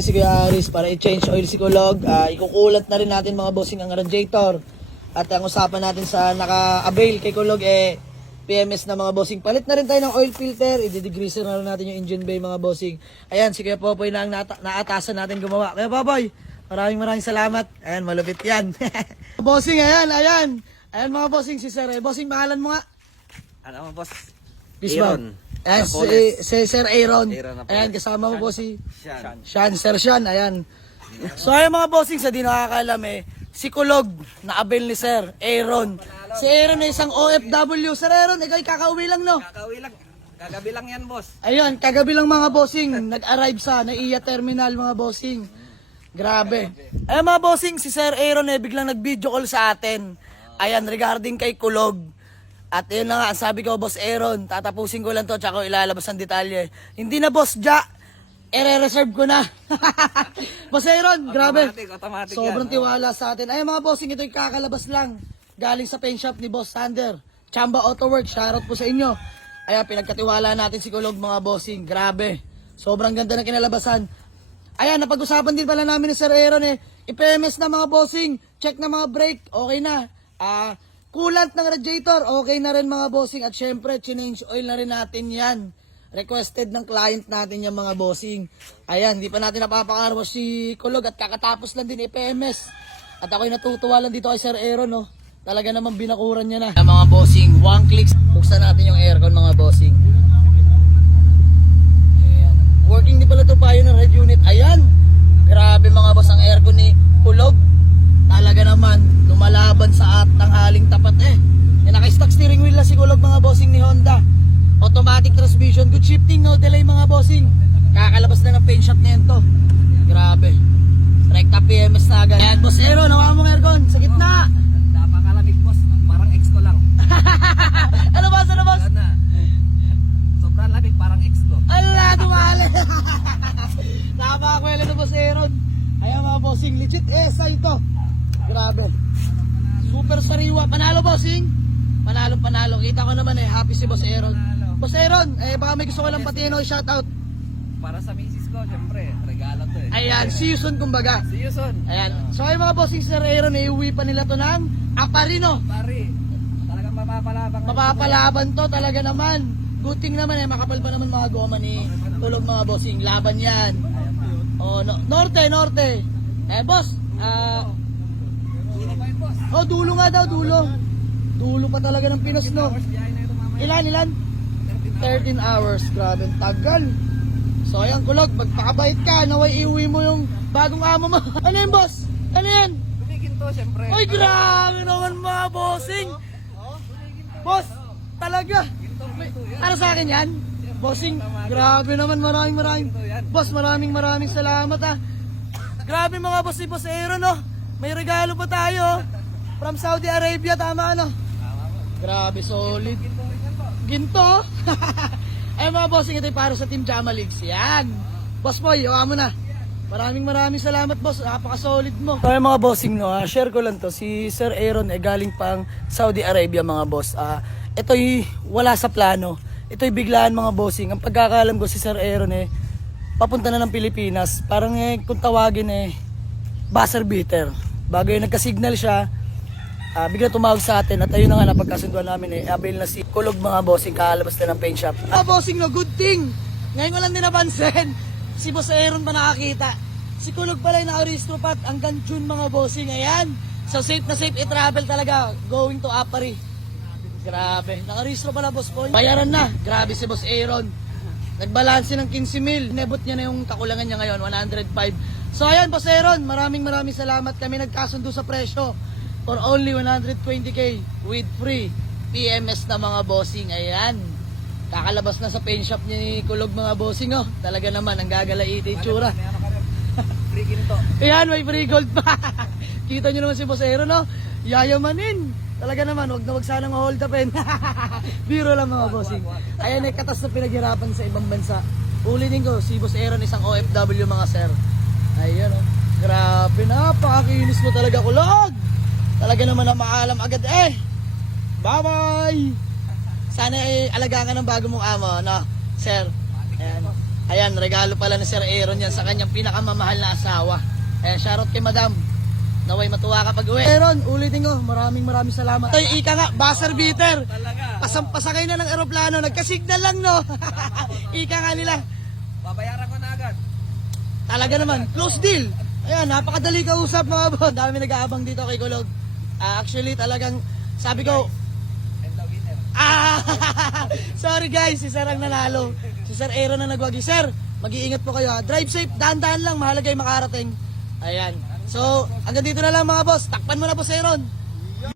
Si Kuya Aris para i-change oil si Kulog. Ikukulat na rin natin mga bossing ang radiator. At ang usapan natin sa naka-avail kay Kulog PMS na mga bossing. Palit na rin tayo ng oil filter. I-degreaser na rin natin yung engine bay mga bossing. Ayan, si Kuya Popoy na ang naatasan natin gumawa. Kuya Popoy, maraming salamat. Ayan, malupit yan. Bossing, ayan. Ayan mga bossing, si Sir. Bossing, pangalan mo nga? Ano mo, boss? Aaron. Ayan, si Sir Aaron. Ayan, kasama mo po si Sean. Sir Sean, ayan. So ayan mga bossing, sa di nakakalam si Kulog, na-avail ni Sir Aaron. Si Aaron ay isang OFW. Sir Aaron, ikaw kakauwi lang, no? Kakauwi lang. Kagabi lang yan, boss. Ayun, kagabi lang mga bossing. Nag-arrive sa NAIA Terminal mga bossing. Grabe. Ayan mga bossing, si Sir Aaron biglang nag-video call sa atin. Ayan, regarding kay Kulog. At yun na nga, sabi ko, Boss Aaron, tatapusin ko lang to, tsaka ko ilalabas ang detalye. Hindi na, Boss Ja, reserve ko na. Boss Aaron, grabe. Automatic Sobrang tiwala sa atin. Ay mga bossing, ito'y kakalabas lang. Galing sa paint shop ni Boss Sander. Chamba Auto Works, shoutout po sa inyo. Ayan, pinagkatiwala natin si Kulog mga bossing. Grabe. Sobrang ganda ng kinalabasan. Ayan, napag-usapan din pala namin ni Sir Aaron I-PMS na mga bossing. Check na mga brake, okay na. Coolant ng radiator, okay na rin mga bossing. At syempre, change oil na rin natin yan. Requested ng client natin yung mga bossing. Ayan, hindi pa natin napapakarwas si Kulog at kakatapos lang din i-PMS. At ako'y natutuwa lang dito kay Sir Aaron, no? Talaga namang binakuran niya na. Mga bossing, one click. Buksan natin yung aircon mga bossing. Ayan. Working din pala ito pa yun ng red unit. Ayan. Grabe mga boss ang aircon ni Kulog. Talaga naman, lumalaban sa tanghaling tapat Yung naka-stock steering wheel na si Kulog mga bossing ni Honda. Automatic transmission, good shifting, no delay mga bossing. Kakalabas na ng paint shop na yan to. Grabe. Rekta PMS na agad. Ayan, Boss Aaron, hawa mong aircon sa gitna. Napakalamig, boss. Parang ex ko lang. Ano boss? Sobrang lamig, parang ex ko. Ala, dumali. Napakakwela na Boss Aaron. Ayan mga bossing, legit ESA ito. Grabe. Super sariwa. Panalo bossing. Panalo. Kita ko naman happy si Boss Aaron. Boss Aaron, baka may gusto ko lang patiin shoutout. Para sa misis ko, syempre. Regalo to Ayan, see you soon kumbaga. See you soon. Ayan. So ay mga bossing, Sir Aaron, iuwi pa nila to ng Aparino. Pare, talagang Mapapalaban to talaga naman. Good thing naman makapal pa naman mga goma ni Kulog mga bossing. Laban yan. Oh, norte. Boss, dulo nga daw, dulo. Dulo pa talaga ng Pinos, no? Ilan? 13 hours. Grabe, tagal. So, ayan, Kulog, magpakabait ka. Naway iuwi mo yung bagong amo mo. Ano yan, boss? Ano yan? Tumigin to, syempre. Ay, grabe naman mga bossing. Boss, talaga. Para sa akin yan? Bossing, grabe naman, maraming. Boss, maraming salamat Grabe mga boss, si Boss Aaron, no? May regalo pa tayo. From Saudi Arabia, tama, no? Grabe, solid. Ginto. Ay mga bossing, ito para sa Team Jama Leagues. Yan. Boss Boy, hawa mo na. Maraming salamat, boss. Napaka-solid mo. Ay mga bossing, no? Share ko lang to. Si Sir Aaron galing pang Saudi Arabia, mga boss. Ito'y wala sa plano. Ito'y biglaan, mga bossing. Ang pagkakalam ko si Sir Aaron papunta na ng Pilipinas. Parang kung tawagin buzzer beater. Bago nagka-signal siya, bigla tumawag sa atin at ayun na nga napagkasunduan namin avail na si Kulog mga bossing, kakalabas na ng paint shop. Bossing, no, good thing. Ngayon ko lang din napansin, si Boss Aaron pa nakakita. Si Kulog pala yung naka-restro pat hanggang June mga bossing. Ayan. So safe na safe i-travel talaga going to Apari. Grabe. Naka-restro pala, Boss Boy. Bayaran na. Grabe si Boss Aaron. Nagbalanse ng 15,000. Nebot niya na yung kakulangan niya ngayon, 105. So ayan, Boss Aaron, maraming salamat. Kami nagkasundo sa presyo for only 120k with free PMS na mga bossing. Ayan. Kakalabas na sa paint shop ni Kulog mga bossing. Talaga naman, ang gagalaiti itsura. Free ginto. Ayan, may free gold pa. Kita nyo naman si Boss Aaron, yayamanin. Talaga naman, wag sanang hold upin. Biro lang mga bossing. Ayan katas na pinaghirapan sa ibang bansa. Ulitin ko, si Boss Aaron isang OFW mga sir. Ayan grabe, napakakinis mo talaga, Kulog. Talaga naman na maalam agad Bye-bye. Sana alagaan ka ng bago mong amo, no? Sir. Ayan. Ayan, regalo pala ni Sir Aaron yan sa kanyang pinakamamahal na asawa. Ayan, shoutout kay Madam. Naway matuwa ka pag uwi. Aaron, ulitin ko, maraming salamat. Ay, ika nga, buzzer beater. Talaga. Pasakay na ng eroplano, nagka-signal lang, no? Ika nga nila. Babayaran ko na agad. Talaga naman, close deal. Ayan, napakadali kausap mga boss. Dami nag-aabang dito kay Kulog. Actually, talagang, sabi ko, And the winner. sorry guys, si Sir ang nanalo. Si Sir Aaron na nagwagi. Sir, mag-iingat po kayo ha. Drive safe, dahan-dahan lang, mahalaga yung makarating. Ayan. So, hanggang dito na lang mga boss. Takpan mo na po si Aaron.